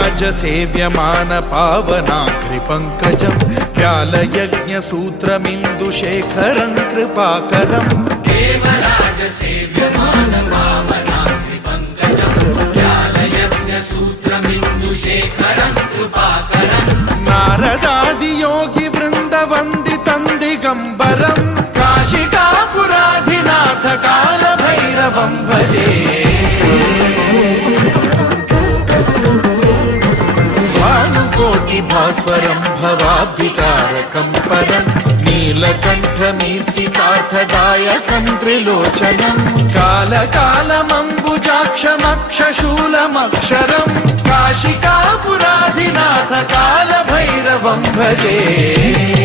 देवराजसेव्यमान पावनाग्रिपङ्कजं व्यालयज्ञसूत्रमिन्दुशेखरं कृपाकरं देवराजसेव्यमान पावनाग्रिपङ्कजं व्यालयज्ञसूत्रमिन्दुशेखरं कृपाकरं नारदादियोगिवृन्दवन्दितं दिगम्बरं काशिकापुराधिनाथ कालभैरवं भजे भास्वरं भवाब्धितारकं परं नीलकण्ठमीप्सितार्थदायकं त्रिलोचनं कालकालमम्बुजाक्षमक्षशूलमक्षरं काशिकापुराधिनाथ कालभैरवं भजे।